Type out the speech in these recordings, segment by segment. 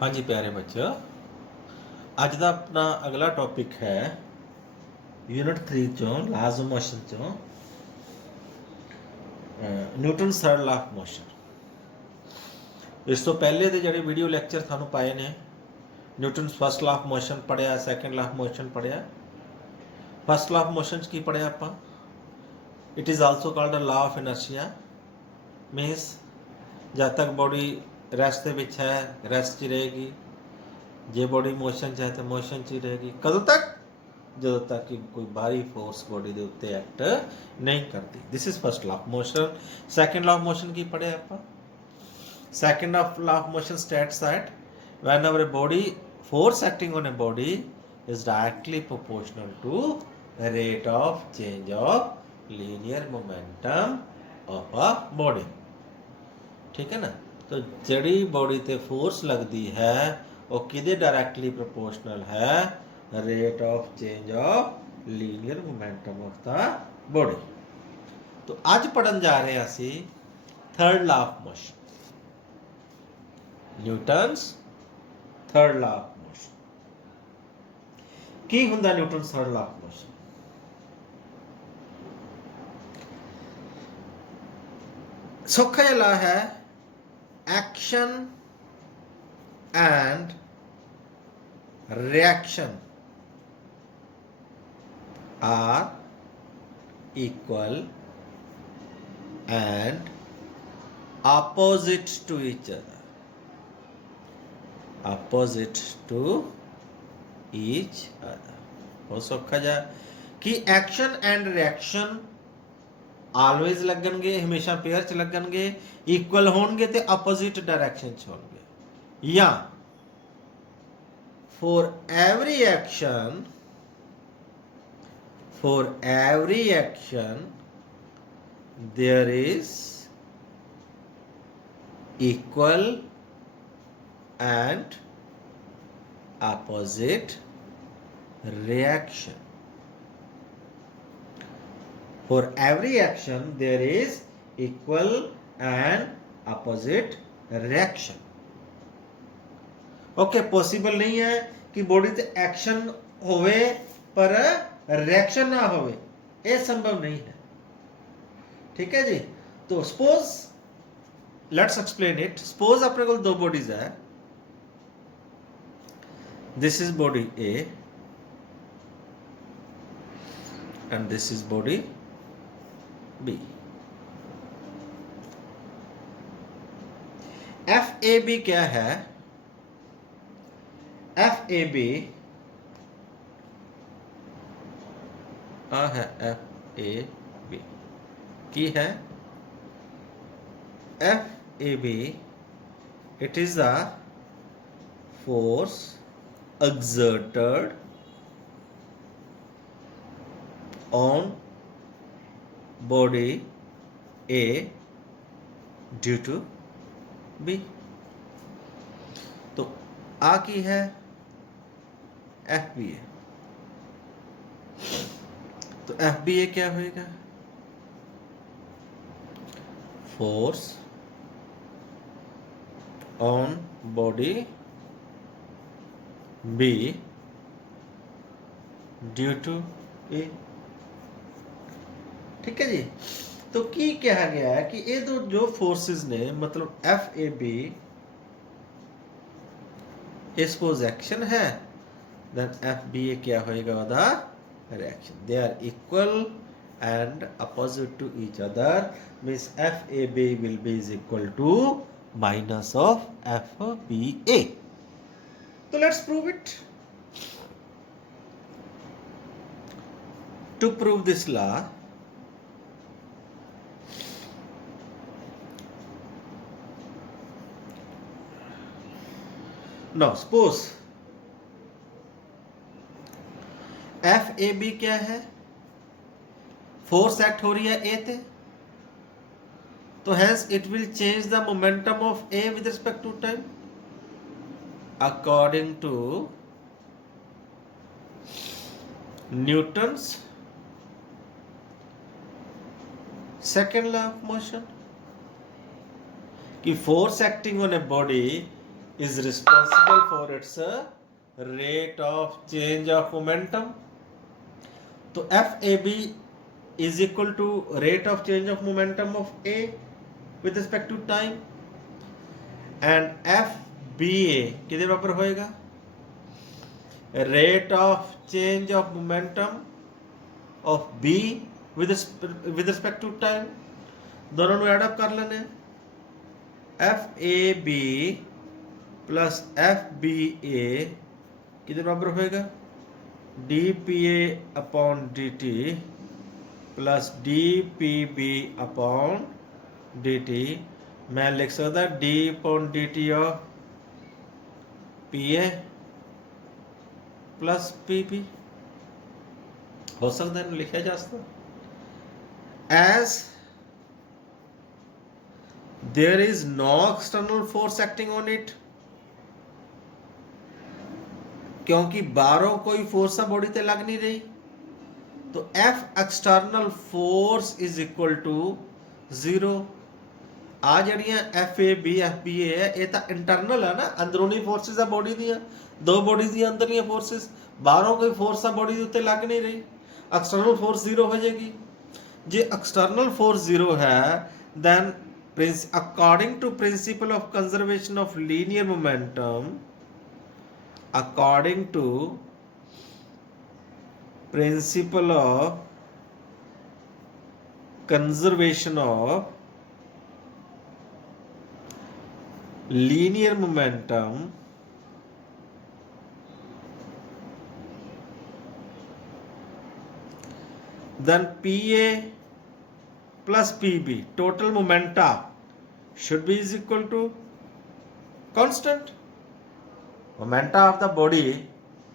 हाँ जी प्यारे बच्चों, अज का अपना अगला टॉपिक है यूनिट 3 चों लाज ऑफ मोशन चों Newton third law of motion. इस तो पहले के ਜਿਹੜੇ वीडियो लैक्चर थानू पाए ने Newton first law of motion पढ़िया, सैकेंड लॉ ऑफ मोशन पढ़िया। फर्स्ट लॉ ऑफ मोशन की पढ़िया आप, it is also called a law of inertia. मीनस जब तक बॉडी रेस्ट के विच है रेस्ट च रहेगी, जे बॉडी मोशन च है तो मोशन च ही रहेगी। कदों तक? जो तक कि कोई बाहरी फोर्स बॉडी के उत्ते एक्ट नहीं करती। This is first law of motion. Second law of motion की पढ़े आप? Second of law of motion states that when our body force acting on a body is directly proportional to rate of change of linear momentum of a body. ठीक है ना? तो जड़ी body ते force लगती है वो किदे डायरेक्टली प्रोपोर्शनल है? Rate of change of linear momentum of the body. तो आज पढ़न जा रहे हैं असी third law of motion, Newton's third law of motion. की हुंदा Newton's third law of motion? सौखा जिहा लॉ है, action and reaction are equal and opposite to each other. Opposite to each other. हो सौखा जा कि एक्शन एंड रिएक्शन ऑलवेज लगणगे, हमेशा पेयर च लगणगे, इक्वल होणगे ते अपोजिट डायरेक्शन च होणगे। या for every action there is equal and opposite reaction. For every action there is equal and opposite reaction. Okay, possible नहीं है कि बॉडी ते एक्शन होवे पर रिएक्शन ना होवे, ये संभव नहीं है। ठीक है जी। तो suppose let's explain it. Suppose अपने को दो बॉडीज है, this is body A and this is body B. F A B क्या है? एफ ए बी है, एफ ए बी की है F A B, it is a force exerted on body A due to B। तो आ की है F B ए। तो F B A क्या होएगा? Force on body B due to A. ठीक है जी। तो की कहा गया है कि ये दो जो फोर्सेस ने, मतलब F A B suppose action है, देन एफ बी ए क्या होएगा? वदा reaction. They are equal and opposite to each other, means FAB will be is equal to minus of FBA. So let's prove it. To prove this law, now suppose FAB क्या है? Force act हो रही है ए ते, तो hence it will change the momentum of A with respect to time according to Newton's second law of motion. कि force acting on a body is responsible for its rate of change of momentum. तो FAB is equal to rate of change of momentum of A with respect to time, and FBA किधर बराबर होएगा rate of change of momentum of B with respect to time. दोनों ਨੂੰ add up ਕਰ ਲੈਣੇ FAB plus FBA किधर बराबर होएगा DPA upon DT plus DPB upon DT. मैं लिख सकता D upon DT of PA plus PB हो सकता है लिखा जा सकता as there is no external force acting on it, क्योंकि बाहरों कोई फोर्स बॉडी ते लग नहीं रही, तो F external force is equal to 0. आ जड़ियां FAB FBA है ये तो इंटरनल है ना, अंदरूनी फोर्सेस है बॉडी दी, दो बॉडी दी अंदरली फोर्सेस, बाहरों कोई फोर्स बॉडी के उत्ते लग नहीं रही, एक्सटर्नल फोर्स 0 हो जाएगी. जे एक्सटर्नल फोर्स 0 है then according to principle of conservation of linear momentum, according to principle of conservation of linear momentum, then PA plus PB total momenta should be is equal to constant. Momenta of the body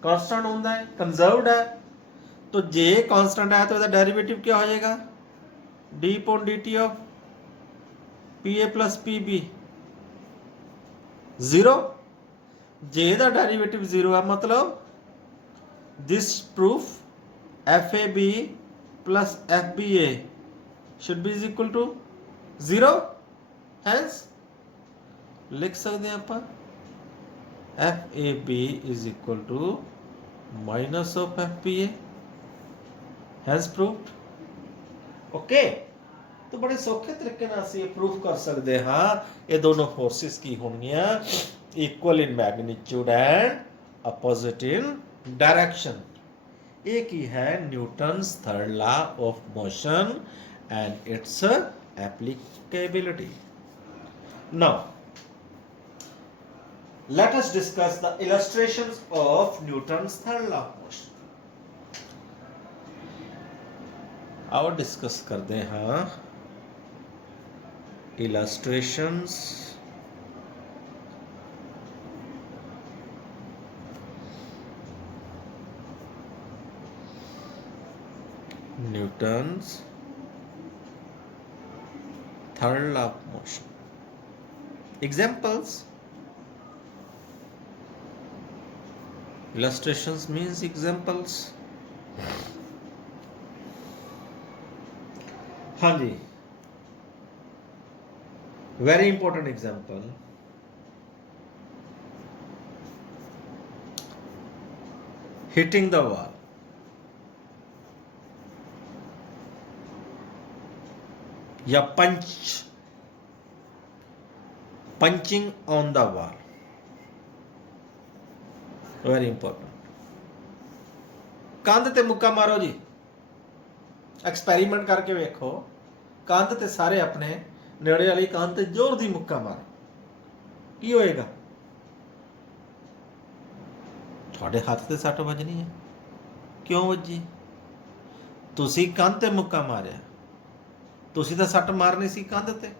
constant होता है, conserved है, तो J constant है तो इसका derivative क्या हो जाएगा D upon dt of PA plus PB 0. J का डेरिवेटिव 0 है, मतलब this proof FAB plus FBA should be is equal to 0. Hence लिख सकते हैं अपन FAB is equal to minus of FBA. Hence proved. Okay, तो बड़े सौखे तरीके नाल ਅਸੀਂ प्रूफ कर सकते हाँ ये दोनों फोर्सेस की होंगियां equal in magnitude and opposite in direction. एक ही है Newton's third law of motion and its applicability. Now, let us discuss the illustrations of Newton's third law of motion. आओ डिस्कस करते हैं illustrations Newton's third law of motion. Examples. Illustrations means examples. हाँ जी, very important example. Hitting the wall. या punching on the wall. Very important. कंध ते मुक्का मारो जी, experiment करके वेखो, कंध ते सारे अपने नेड़े वाली कंध ते जोर दी मुक्का मारो, की होएगा? ਤੁਹਾਡੇ ਹੱਥ ਤੇ ਸੱਟ ਵੱਜਣੀ ਹੈ. ਕਿਉਂ ਵੱਜੀ? ਤੁਸੀਂ ਕੰਧ ਤੇ ਮੁੱਕਾ ਮਾਰਿਆ, ਤੁਸੀਂ ਤਾਂ ਸੱਟ ਮਾਰਨੀ ਸੀ ਕੰਧ ਤੇ,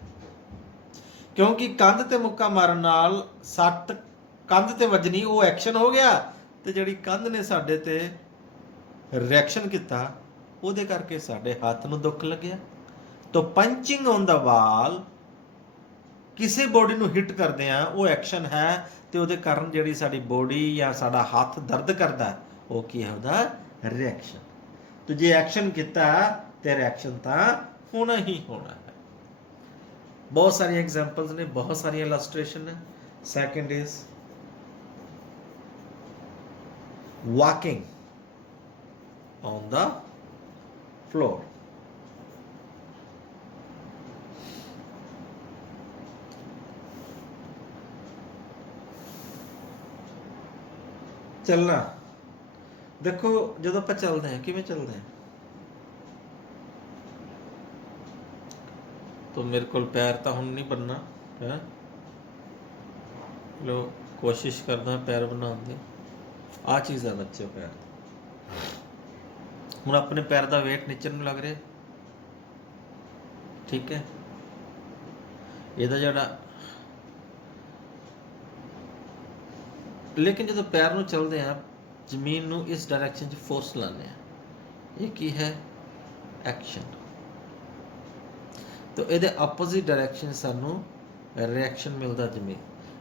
ਕਿਉਂਕਿ ਕੰਧ ਤੇ ਮੁੱਕਾ ਮਾਰਨ ਨਾਲ ਸੱਟ ਕੰਧ ਤੇ ਵੱਜਣੀ, ਉਹ ਐਕਸ਼ਨ ਹੋ ਗਿਆ, ਤੇ ਜਿਹੜੀ ਕੰਧ ਨੇ ਸਾਡੇ ਤੇ ਰਿਐਕਸ਼ਨ ਕੀਤਾ ਉਹਦੇ ਕਰਕੇ ਸਾਡੇ ਹੱਥ ਨੂੰ ਦੁੱਖ ਲੱਗਿਆ. ਤਾਂ ਪੰਚਿੰਗ ਔਨ ਦਾ ਵਾਲ ਕਿਸੇ ਬੋਡੀ ਨੂੰ ਹਿੱਟ ਕਰਦੇ ਆ, ਉਹ ਐਕਸ਼ਨ ਹੈ, ਤੇ ਉਹਦੇ ਕਾਰਨ ਜਿਹੜੀ ਸਾਡੀ ਬੋਡੀ ਜਾਂ ਸਾਡਾ ਹੱਥ ਦਰਦ ਕਰਦਾ ਉਹ ਕੀ ਹੈ? ਉਹਦਾ ਰਿਐਕਸ਼ਨ. ਤੇ ਜੇ ਐਕਸ਼ਨ ਕੀਤਾ ਤੇ ਰਿਐਕਸ਼ਨ ਤਾਂ ਹੋਣਾ ਹੀ ਹੋਣਾ ਹੈ. बहुत सारी एग्जाम्पल्स ने, बहुत सारी इलस्ट्रेशन है, Second is walking on the floor. चलना, देखो ਜਦੋਂ ਆਪਾਂ ਚੱਲਦੇ ਹਾਂ ਕਿਵੇਂ ਚੱਲਦੇ ਹਾਂ, तो मेरे को पैर तो ਹੁਣ नहीं बनना है, लो कोशिश करना पैर बनाने ਦੀ। आ चीज़ है बच्चे पैर ਹੁਣ अपने पैर का वेट नीचे ਨੂੰ ਲੱਗ ਰਿਹਾ, ठीक है। ਇਹਦਾ ਜਿਹੜਾ लेकिन जो पैर ਨੂੰ ਚੱਲਦੇ ਆ ਜ਼ਮੀਨ ਨੂੰ ਇਸ ਡਾਇਰੈਕਸ਼ਨ 'ਚ ਫੋਰਸ ਲਾਉਂਦੇ ਆ, ਇਹ ਕੀ ਹੈ ਐਕਸ਼ਨ। तो ਇਹਦੇ ਆਪੋਜ਼ਿਟ ਡਾਇਰੈਕਸ਼ਨ ਸਾਨੂੰ ਰਿਐਕਸ਼ਨ ਮਿਲਦਾ ਜ਼ਮੀਨ।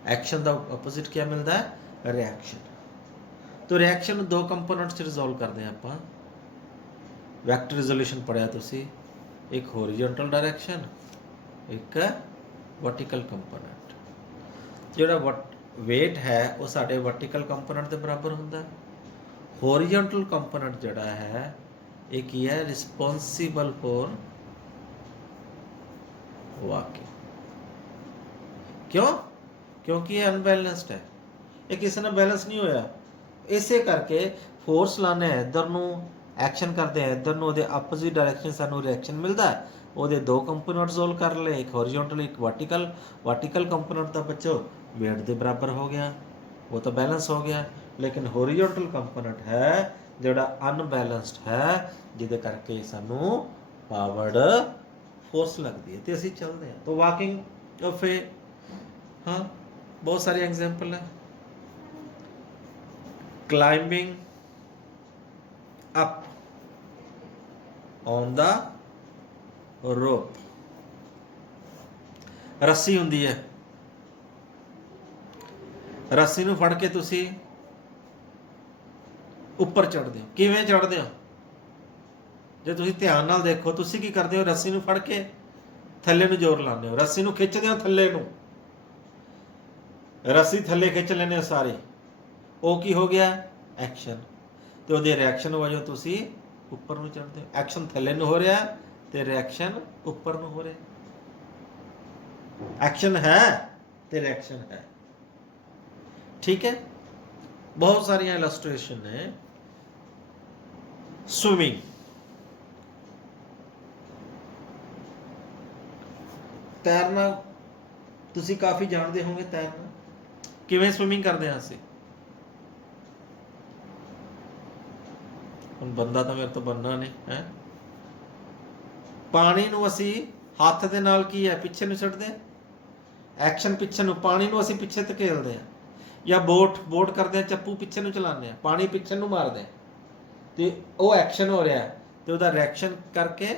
ਐਕਸ਼ਨ ਦਾ ਆਪੋਜ਼ਿਟ ਕੀ ਮਿਲਦਾ ਹੈ ਰਿਐਕਸ਼ਨ। तो ਰਿਐਕਸ਼ਨ ਨੂੰ ਦੋ ਕੰਪੋਨੈਂਟਸ 'ਚ ਰਿਜ਼ੋਲਵ ਕਰਦੇ ਆ ਆਪਾਂ। ਵੈਕਟਰ ਰਿਜ਼ੋਲੂਸ਼ਨ ਪੜਿਆ ਤੁਸੀਂ, ਇੱਕ ਹੋਰੀਜ਼ੋਨਟਲ ਡਾਇਰੈਕਸ਼ਨ, ਇੱਕ ਵਰਟੀਕਲ ਕੰਪੋਨੈਂਟ। ਜਿਹੜਾ वेट है वो साढ़े वर्टिकल कंपोनेंट के बराबर होंगे। होरिजेंटल कंपोनेंट जड़ा है एक ही है रिस्पॉन्सिबल फॉर वॉकिंग। क्यों? क्योंकि ये अनबैलेंस्ड है, ये किसी ने बैलेंस नहीं होया, इसे करके फोर्स लाने इधर नू, एक्शन करते हैं इधर नू, अपोजिट डायरेक्शन सानू रिएक्शन मिलता है। ਉਹਦੇ ਦੋ ਕੰਪੋਨੈਂਟ ਸੋਲਵ ਕਰ ਲਏ, ਇੱਕ ਹੋਰੀਜ਼ੋਨਟਲ ਇੱਕ ਵਰਟੀਕਲ। ਵਰਟੀਕਲ ਕੰਪੋਨੈਂਟ ਦਾ ਬੱਚੋ वेट ਦੇ ਬਰਾਬਰ ਹੋ ਗਿਆ, वो तो बैलेंस हो गया। लेकिन होरीजोनटल कंपोनेंट है जोड़ा अनबैलेंस्ड है, जिदे करके सानू पावर्ड फोर्स लगती है तो असीं चलते हैं। तो वॉकिंग ऑफ ए, हाँ बहुत सारी एग्जाम्पल है। Climbing up on the rope, रस्सी हुंदी है, रस्सी नूं फड़ के तुसी ਉੱਪਰ ਚੜ੍ਹਦੇ ਹੋ। ਕਿਵੇਂ ਚੜ੍ਹਦੇ ਹੋ? ਜੇ ਤੁਸੀਂ ਧਿਆਨ ਨਾਲ ਦੇਖੋ, ਤੁਸੀਂ ਕੀ ਕਰਦੇ ਹੋ, ਰੱਸੀ ਨੂੰ ਫੜ ਕੇ ਥੱਲੇ ਨੂੰ ਜ਼ੋਰ ਲਾਉਂਦੇ ਹੋ, ਰੱਸੀ ਨੂੰ ਖਿੱਚਦੇ ਹੋ ਥੱਲੇ ਨੂੰ, ਰੱਸੀ ਥੱਲੇ ਖਿੱਚ ਲੈਂਦੇ ਹੋ ਸਾਰੀ, ਉਹ ਕੀ ਹੋ ਗਿਆ ਐਕਸ਼ਨ। ਤੇ ਉਹਦੇ ਰਿਐਕਸ਼ਨ ਵਜੋਂ ਤੁਸੀਂ ਉੱਪਰ ਨੂੰ ਚੜ੍ਹਦੇ ਹੋ। ਐਕਸ਼ਨ ਥੱਲੇ ਨੂੰ ਹੋ ਰਿਹਾ ਤੇ ਰਿਐਕਸ਼ਨ ਉੱਪਰ ਨੂੰ ਹੋ ਰਿਹਾ। एक्शन है तो रिएक्शन है, ठीक है। बहुत सारी इलस्ट्रेशन है। स्विमिंग, तैरना तुसी काफ़ी जानते होंगे। तैरना किवें स्विमिंग करते हैं असीं, हुण बंदा तो मेरे तो बनना नहीं है। पानी नूं असीं हत्थ दे नाल की है पिछे नूं छड्डदे, एक्शन पिछे नूं, पानी नूं असीं पिछे धकेलदे हैं, या बोट करते हैं चप्पू पिछे नूं चलाने, पानी पिछे नूं मारदे ते वो एक्शन हो रहा है, तो उहदा रिएक्शन करके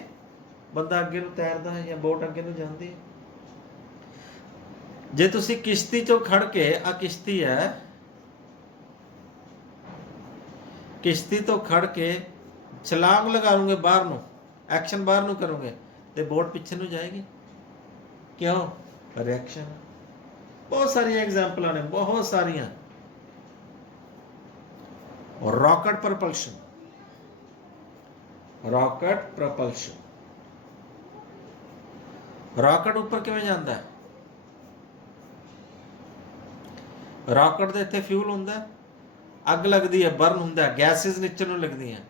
बंदा अगे नूं तैरदा है या बोट अगे नूं जांदी है। जे तुसीं किश्ती चों खड़ के, आ किश्ती है, किश्ती तो खड़ के छलांग लगाओगे बाहर नूं, एक्शन बाहर नूं करोगे तो बोट पिछे नूं जाएगी, क्यों रिएक्शन। बहुत सारी एग्जाम्पल ने, बहुत सारिया। और rocket propulsion, rocket propulsion, rocket ऊपर किवें जांदा है? रॉकेट दे इत्थे फ्यूल हुंदा, अग लगदी है, बर्न हुंदा, गैसेस नीचे नूं लगदियां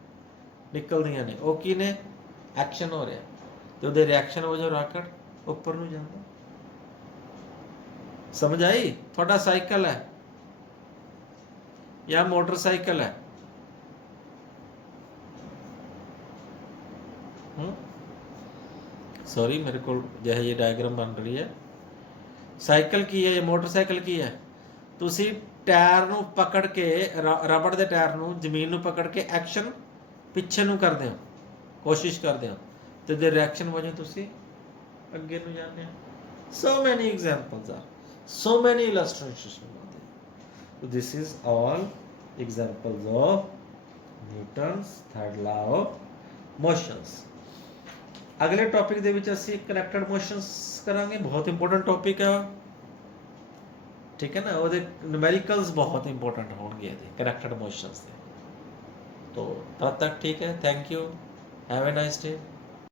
निकलदियां ने, वो की ने एक्शन हो रहा ते उहदे रिएक्शन वजों रॉकेट ऊपर नूं जांदा। समझ आई? थोड़ा साइकिल है या मोटरसाइकिल है, सॉरी मेरे को जो है ये डायग्राम बन रही है। साइकिल की है या मोटरसाइकिल की है? तुसी टायर नूं पकड़ के, रबड़ दे टायर नूं जमीन नूं पकड़ के एक्शन पिछे नूं करदे हो, कोशिश करदे हो, तो दे रिएक्शन वजह तुसी अगे नूं जांदे हो। So many examples are, so many illustrations are there. So this is all examples of Newton's third law of motions. अगले टॉपिक दे विच असीं कनेक्टेड मोशंस करांगे, बहुत इंपॉर्टेंट टॉपिक है। ठीक है ना, ਉਹਦੇ न्यूमेरिकल्स बहुत इंपॉर्टेंट होंगे ਇਹਦੇ कनेक्टेड मोशंस ਦੇ। तो तब तक ठीक है, thank you, have a nice day.